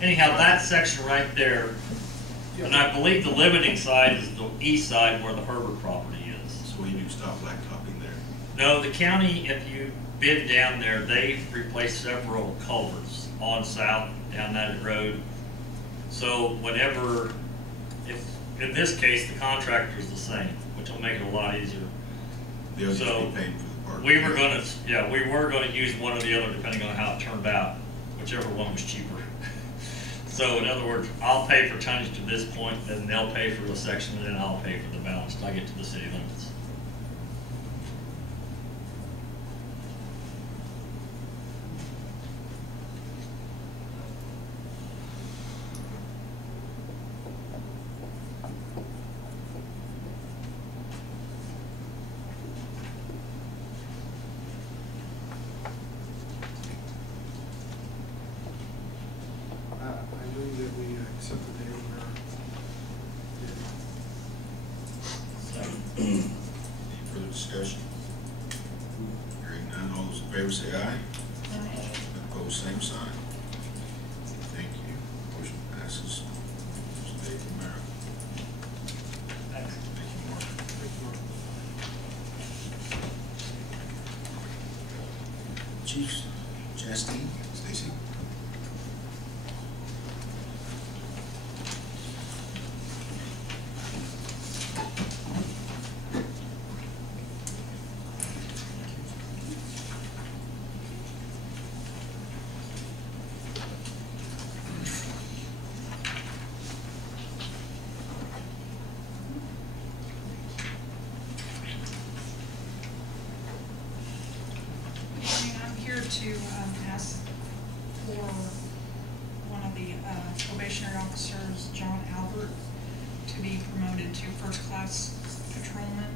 anyhow, that section right there, and I believe the limiting side is the east side where the Herbert property is. So you do stop blacktopping there? No, the county, if you bid down there, they've replaced several culverts on south, down that road. So whenever, if, in this case, the contractor's the same, which will make it a lot easier. They'll So, just be paying for the park. we were gonna use one or the other depending on how it turned out, whichever one was cheaper. So in other words, I'll pay for tonnage to this point, then they'll pay for the section, and then I'll pay for the balance till I get to the city limits. I move that we accept the day Any further discussion? Hearing none, all those in favor say aye. Aye. Opposed, same sign. Thank you. Motion passes. Stay from America. Thanks. Thank you, Mark. Chief Chasteeen, Stacey. I'm here to ask for one of the probationary officers, John Albert, to be promoted to first class patrolman.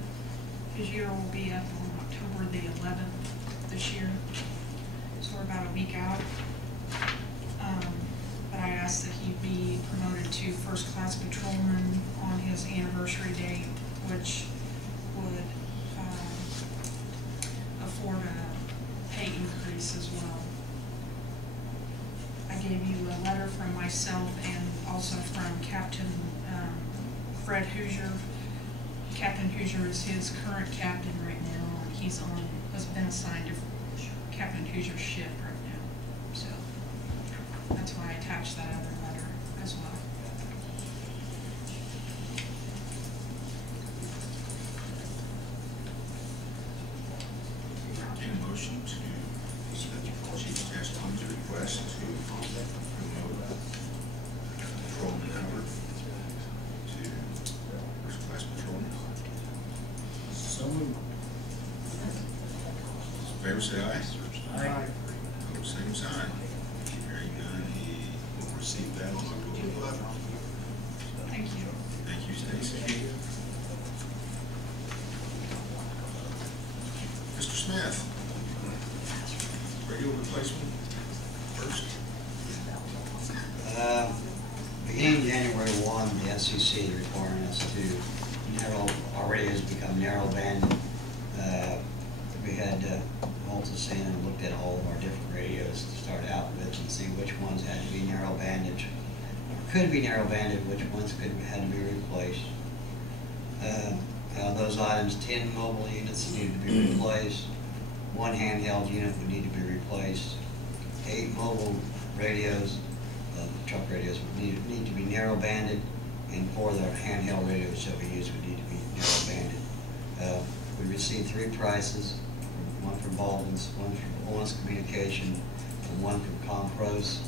His year will be up on October the 11th this year, so we're about a week out. But I asked that he be promoted to first class patrolman on his anniversary date, which would afford a pay increase as well. I gave you a letter from myself and also from Captain Fred Hoosier. Captain Hoosier is his current captain right now, and has been assigned to Captain Hoosier's shift right now. So that's why I attached that other letter as well. Entertain a motion to accept Chief Chasteen's request to promote Patrolman Albert to first class patrolman. So moved. Favor say aye. Aye. Opposed, same sign. Hearing none, he will receive that on October 11th. Thank you. Thank you, Stacey. Mr. Smith, radio replacement first. Beginning January 1, the SEC is requiring us to already has become narrow banded. We had Maltus in and looked at all of our different radios to start out with and see which ones had to be narrow banded, could be narrow banded, which ones had to be replaced. Those items, 10 mobile units needed to be replaced, 1 handheld unit would need to be replaced, 8 mobile radios, truck radios would need to be narrow banded, and 4 of the handheld radios that we use would need to be narrow banded. We received 3 prices, one from Baldwin's, one from Owens Communication, and one from Compros.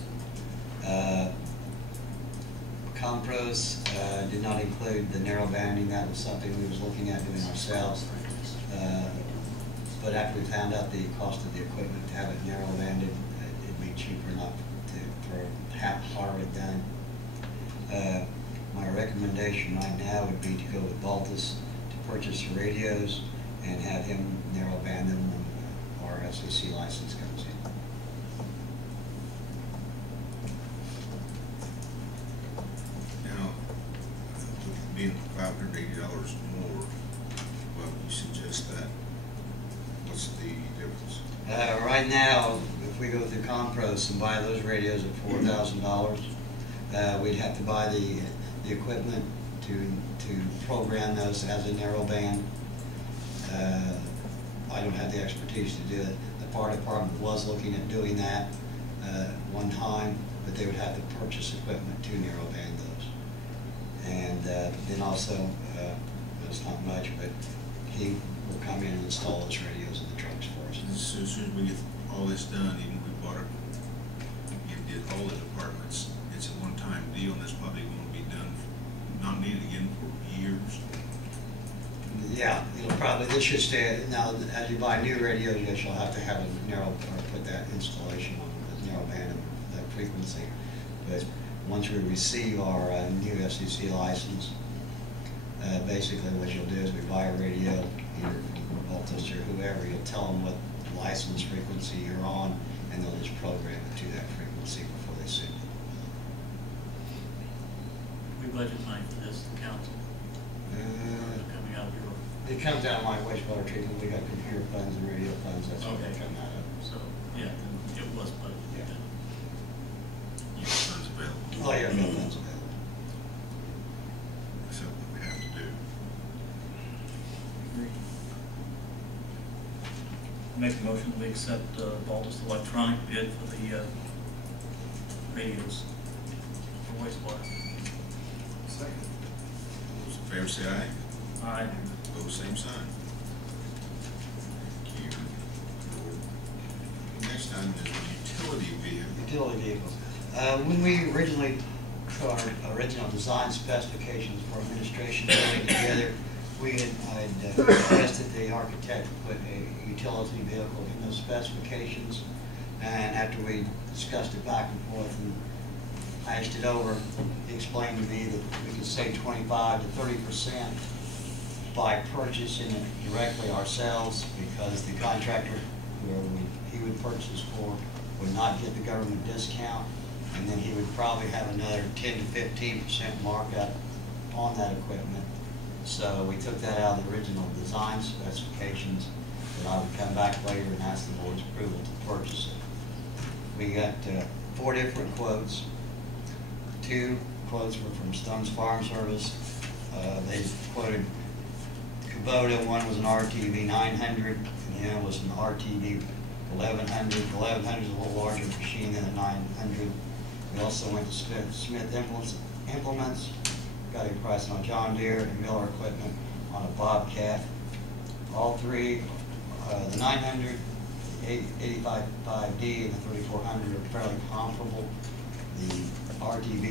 Compros did not include the narrow banding. That was something we was looking at doing ourselves. But after we found out the cost of the equipment to have it narrow banded, it'd be cheaper not for half part it done. My recommendation right now would be to go with Baltus to purchase the radios and have him narrow band them when our SEC license comes in. Now, being $580 more, well, you suggest that. What's the difference? Right now, if we go through Compros and buy those radios at $4,000, We'd have to buy the equipment to program those as a narrowband. I don't have the expertise to do it. The fire department was looking at doing that one time, but they would have to purchase equipment to narrowband those. And then also, it's not much, but he will come in and install those radios in the trucks for us. As soon as we get all this done, even if we bought it, and did all the departments, it's a one-time deal, and it's probably going to be done, not needed again for years. Yeah, it'll probably, this should stay, now, as you buy new radios, yes, you'll have to have a narrow, or put that installation on the narrowband of that frequency. But once we receive our new FCC license, basically what you'll do is we buy a radio, either Voltus or whoever, you'll tell them what license frequency you're on, and they'll just program it to that frequency before they send it. We budget money for this, the council, coming out of your, It comes out of my wastewater treatment. We got computer funds and radio funds. That's what they Okay. come out of. so, yeah, then it was budgeted. Yeah. You have funds available. Oh, yeah, no funds available. That's something we have to do. Make a motion, we accept Baldus electronic bid for the radios for wastewater. Second. Those in favor say aye. Aye. Opposed, same sign. Thank you. Next item is utility vehicle. Utility vehicles. When we originally put our original design specifications for administration building together, I'd requested the architect put a utility vehicle in those specifications. And after we discussed it back and forth and hashed it over, he explained to me that we could save 25 to 30% by purchasing it directly ourselves, because the contractor, whoever he would purchase for, would not get the government discount, and then he would probably have another 10 to 15% markup on that equipment. So we took that out of the original design specifications, and I would come back later and ask the board's approval to purchase it. We got 4 different quotes. 2 quotes were from Stone's Farm Service. They quoted Kabota. One was an RTV 900, and the other was an RTV 1100. The 1100 is a little larger machine than the 900. We also went to Smith Implements, got a price on a John Deere and Miller equipment on a Bobcat. All 3, the 900, the 855D, and the 3400 are fairly comparable. The RTV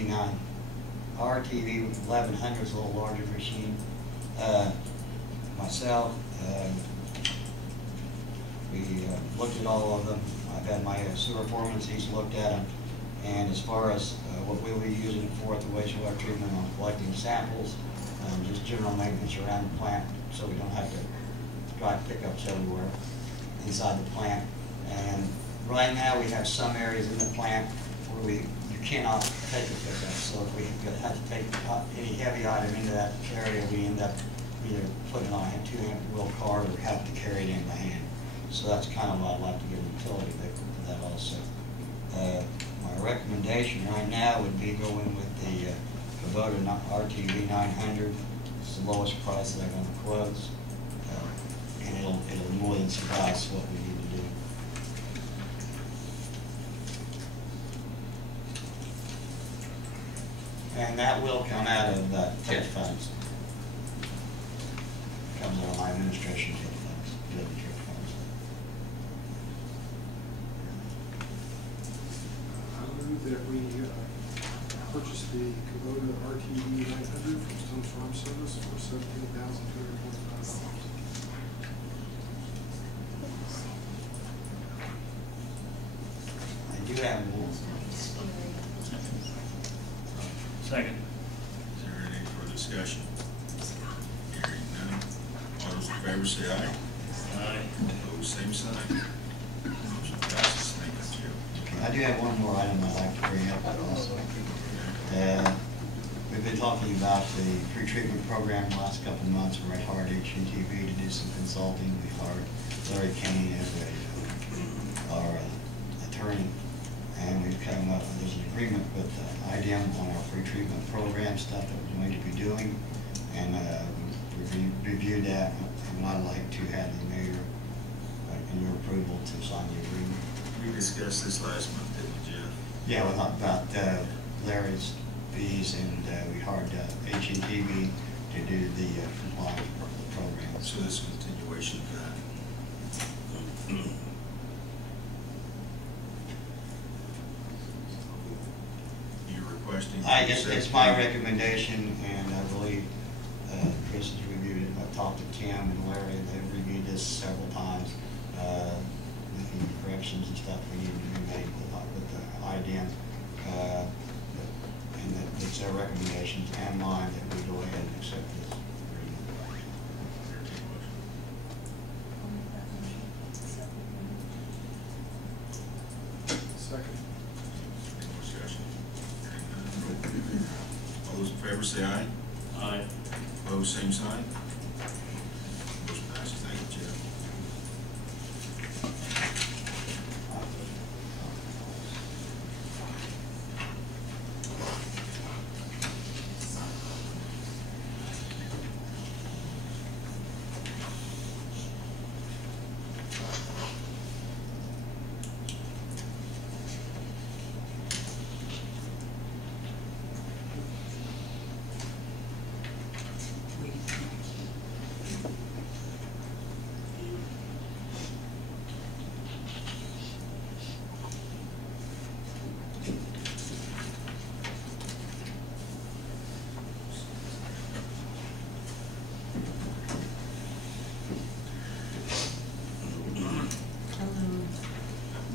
1100 is a little larger machine. Myself, we looked at all of them. I've had my sewer foreman, he's looked at them. And as far as what we'll be using it for at the wastewater treatment on collecting samples, just general maintenance around the plant, so we don't have to drive pickups everywhere inside the plant. And right now we have some areas in the plant where you cannot take a pickup. So if we have to take any heavy item into that area, we end up either putting it on a 2-wheel car or have to carry it in by hand. So that's kind of what I'd like to give a utility vehicle for that also. My recommendation right now would be going with the Kabota RTV 900. It's the lowest price that I got on the quotes, and it'll more than suffice what we need to do. And that will come out of TIF funds. Comes out of my administration TIF funds, building TIF funds. I move that we purchase the Kabota RTV 900 from Stone's Farm Service for $17,225. I do have more. Second. Is there any further discussion? Hearing none. All those in favor say aye. Aye. Opposed, same sign. Motion passes. Thank you, Joe. I do have one more item I'd like to bring up also. We've been talking about the pre-treatment program the last couple of months. We hired HNTV to do some consulting. We hired Larry Kane as our attorney. and we've come up, there's an agreement with IDM on our pre-treatment program stuff that we're going to be doing, and we've reviewed that, and I'd like to have the mayor, and your approval to sign the agreement. We discussed this last month, didn't we, Jeff? Yeah, well, about Larry's fees, and we hired HETV to do the compliance program. So this is a continuation of that. You're requesting? It's my recommendation, and I believe Chris has reviewed it. I've talked to Tim and Larry, and they've reviewed this several times, making corrections and stuff we need to be made with the IDM. And that it's their recommendations and mine that we go ahead and accept this agreement. Second. Any more discussion? Hearing none, roll call. All those in favor say aye. Aye. Opposed, same sign. Motion passes. Thank you, Jeff.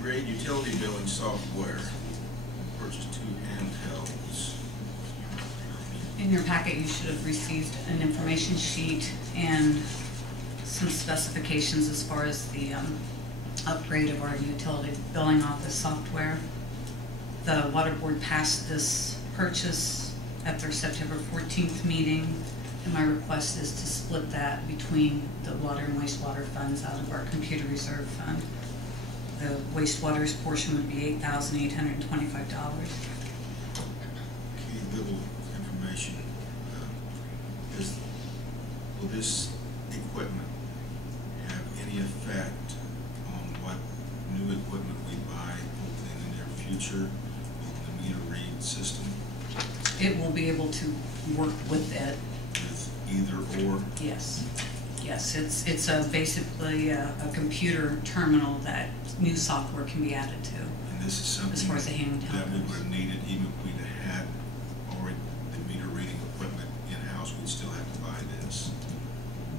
Grade utility billing software. Purchased 2 handhelds. In your packet, you should have received an information sheet and some specifications as far as the upgrade of our utility billing office software. The water board passed this purchase at their September 14th meeting, and my request is to split that between the water and wastewater funds out of our computer reserve fund. The wastewater's portion would be $8,825. Okay, little information. Will this equipment have any effect on what new equipment we buy hopefully in the near future on the meter read system It will be able to work with it. with either or? Yes, yes, it's basically a computer terminal that new software can be added to. And this is As far as the something handheld that we goes. would have needed even if we'd had already the meter reading equipment in-house, we'd still have to buy this.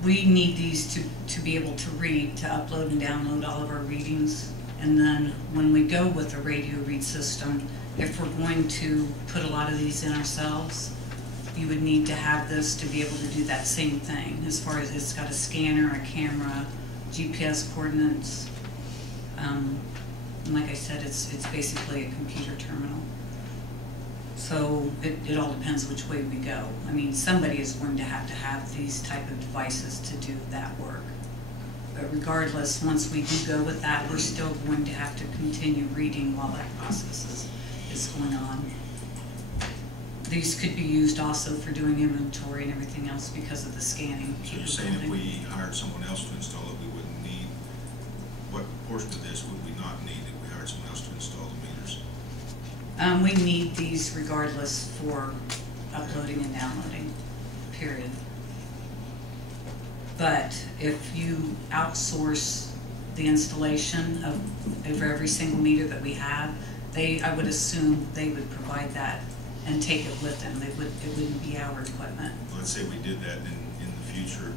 We need these to be able to read, to upload and download all of our readings. And then when we go with the radio read system, if we're going to put a lot of these in ourselves, you would need to have this to be able to do that same thing. As far as it's got a scanner, a camera, GPS coordinates. And like I said, it's basically a computer terminal. So it all depends which way we go. I mean, somebody is going to have these type of devices to do that work. But regardless, once we do go with that, we're still going to have to continue reading while that process is going on. These could be used also for doing inventory and everything else because of the scanning. So you're saying if we hired someone else to install it, we wouldn't need, what portion of this would we not need if we hired someone else to install the meters? We need these regardless for uploading and downloading, period. But if you outsource the installation of every single meter that we have, I would assume they would provide that and take it with them. It wouldn't be our equipment. Let's say we did that in the future,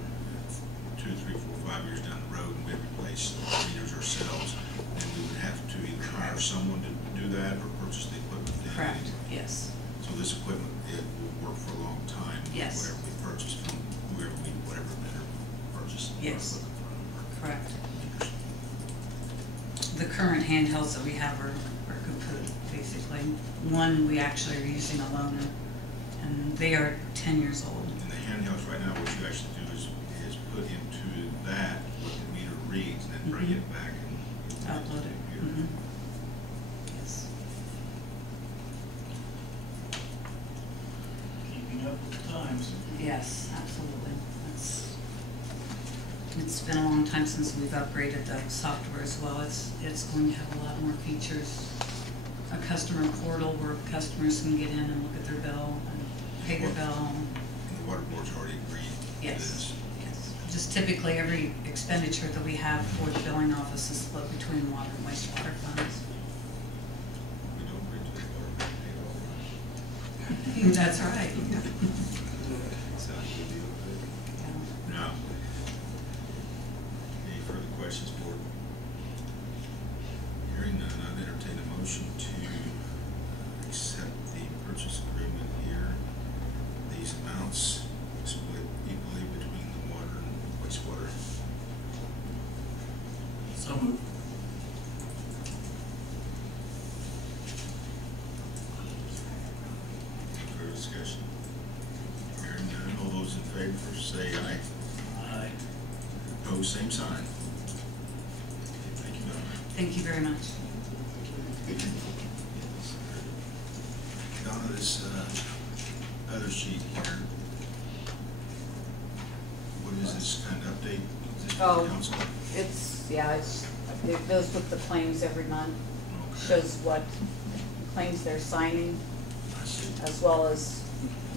2, 3, 4, 5 years down the road, and we replace the meters ourselves, then we would have to either hire someone to do that or purchase the equipment then. Correct, yes. So this equipment, it will work for a long time. Yes. Whatever we purchase from whatever vendor purchased. Yes. Correct. Meters. The current handhelds that we have are kaput, basically. One we actually are using a loaner, and they are 10 years old. And the handhelds right now, what you actually do is put into that what the meter reads and then bring it back and Upload it. Computer. Yes. times. Yes, absolutely. It's been a long time since we've upgraded the software as well. It's going to have a lot more features. A customer portal where customers can get in and look at their bill and pay their bill. And the water board's already agreed to Yes, this. yes. Just typically, every expenditure that we have for the billing office is split between water and wastewater funds. We don't agree to the water, pay it all. That's right. Sound like a deal with it? No. Any further questions, board? Hearing none, I'd entertain a motion to accept the purchase agreement here. These amounts split equally between the water and wastewater. So moved. Any further discussion? Hearing none, all those in favor say aye. Aye. Opposed, same sign. Thank you, Donna. Thank you very much. Donna, this other sheet here, what is this kind of update? Is this for the Oh. council? It goes with the claims every month, Okay. shows what claims they're signing, I see. as well as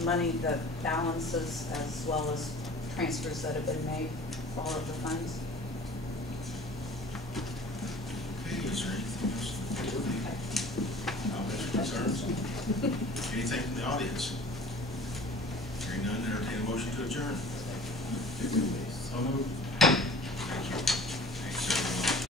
money, the balances, as well as transfers that have been made for all of the funds. Okay, is there anything else? Comments or concerns? Anything from the audience? Hearing none, entertain a motion to adjourn. So moved.